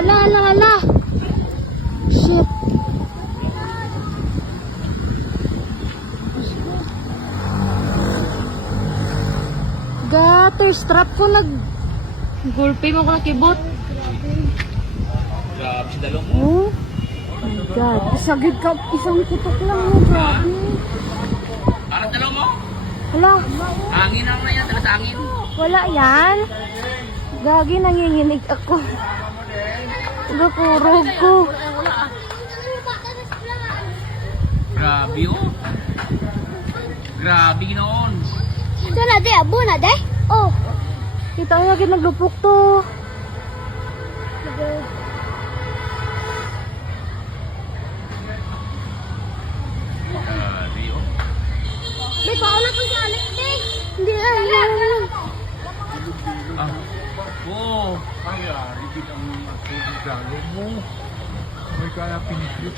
Ala, ala, ala. Shit. Gato, strap ko gulpi mo ko nakibot. Grabe si dalong mo. Oh my God. Isagid ka, isang kutok lang mo. Grabe. Parang dalong mo? Hala. Hangin lang na yan, talas hangin. Wala yan. Gagi, nanginginig ako. Nakurog ko. Grabe oh. Grabe ginoon. Ito na, de. Abo na, de. Oh. Kita ko lagi naglupok to. Grabe oh. Di, baka na po si Alex, de. Hindi na, Ah. Oh. Kaya, ribig ang dalong mo. May kaya pinikyo,